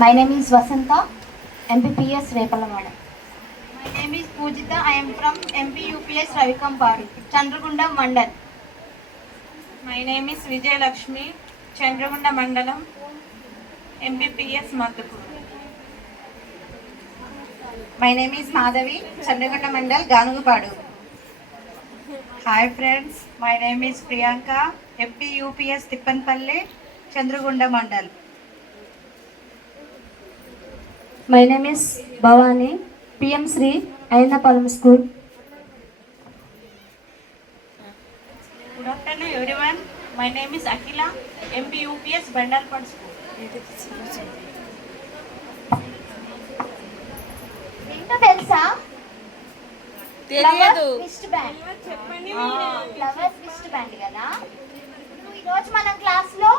My name is Vasanta, MPPS Repalamada. My name is Pujita. I am from MP UPS Ravikampadu, Chandragunda Mandal. My name is Vijay Lakshmi, Chandragunda Mandalam, MPPS Madhupur. My name is Madhavi, Chandragunda Mandal, Ganugupadu. Hi friends, my name is Priyanka, MP UPS Tippanpalli, Chandragunda Mandal. My name is Bhavani, PM Sri, Ayanapalam School. Good afternoon everyone. My name is Akila, MP UPS Bandalpad School. ఏంటో తెలుసా? తెలియదు. Flowers wrist band కదా. ఈరోజు మన క్లాస్లో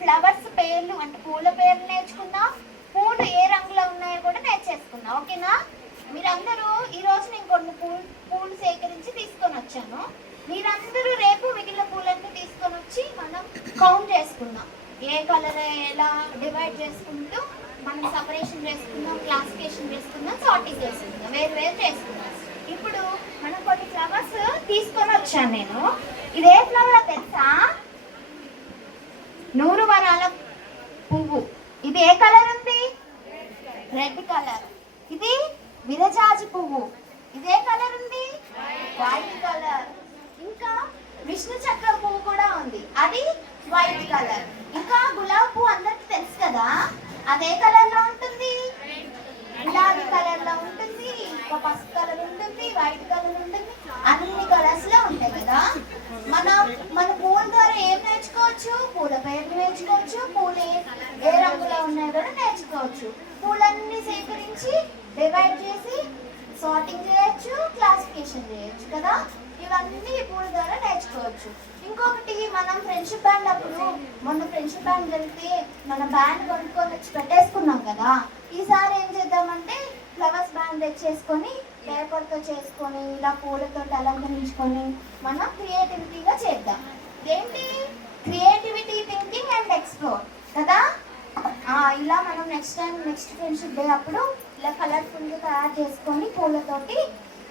flowers పేర్లు అంటే పూల పేర్లు నేర్చుకుందాం. పూలు ఏ రంగులో ఉన్నాయో కూడా నేర్చేసుకుందాం. ఓకేనా? మీరందరూ ఈరోజు నేను కొన్ని పూలు సేకరించి తీసుకొని వచ్చాను. మీరందరూ రేపు మిగిలిన పూలన్నీ తీసుకొని వచ్చి మనం కౌంట్ చేసుకుందాం. ఏ కలర్ ఎలా డివైడ్ చేసుకుంటూ మనం సపరేషన్ చేసుకుందాం, క్లాసిఫికేషన్ చేసుకుందాం, సార్టింగ్ చేసుకుందాం, వేరు వేరు చేసుకుందాం. ఇప్పుడు మనం కొన్ని ఫ్లవర్స్ తీసుకొని వచ్చాను నేను. ఇదే ఫ్లవర్ తెలుసా? నూరు వరాల పువ్వు. ఇది ఏ కలర్ ఉంది? Red colour. ఇది విరజాజి పువ్వు. ఇదే కలర్ ఉంది? White colour. ఇంకా విష్ణు చక్ర పువ్వు కూడా ఉంది, అది వైట్ కలర్. ఇంకా గులాబీ పువ్వు అందరికి తెలుసు కదా, అదే కలర్ లో ఉంటుంది, గులాబీ కలర్ లో ఉంటుంది, ఇంకా పసుపు కలర్ ఉంటుంది, వైట్ కలర్ ఉంటుంది, అన్ని కలర్స్ లో ఉంటాయి కదా. మన పూల ద్వారా ఏం నేర్చుకోవచ్చు? పూల పేర్లు నేర్చుకోవచ్చు, పూలు ఏ రంగులో ఉన్నాయో కూడా నేర్చుకోవచ్చు. పూలన్నీ సేకరించి డివైడ్ చేసి సార్టింగ్ చేయొచ్చు, క్లాసిఫికేషన్ చేయొచ్చు కదా. ఇవన్నీ పూల ద్వారా నేర్చుకోవచ్చు. ఇంకొకటి, మనం ఫ్రెండ్షిప్ బ్యాండ్ అప్పుడు మొన్న ఫ్రెండ్షిప్ బ్యాండ్ వెళ్తే మన బ్యాండ్ కొనుక్కొని వచ్చి పెట్టేసుకున్నాం కదా. ఈసారి ఏం చేద్దామంటే ఫ్లవర్స్ బ్యాండ్ తెచ్చేసుకొని పేపర్తో చేసుకొని ఇలా పూలతో అలంకరించుకొని మనం క్రియేటివిటీగా చేద్దాం. ఏంటి? క్రియేటివిటీ, థింకింగ్ అండ్ ఎక్స్ప్లోర్ కదా. ఇలా మనం నెక్స్ట్ ఫ్రెండ్షిప్ డే అప్పుడు ఇలా కలర్ఫుల్గా తయారు చేసుకొని పూలతోటి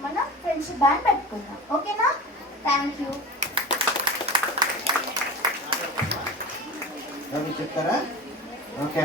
మనం ఫ్రెండ్షిప్ బ్యాండ్ పెట్టుకుందాం. ఓకేనా? Thank you. చెప్తారా? ఓకే.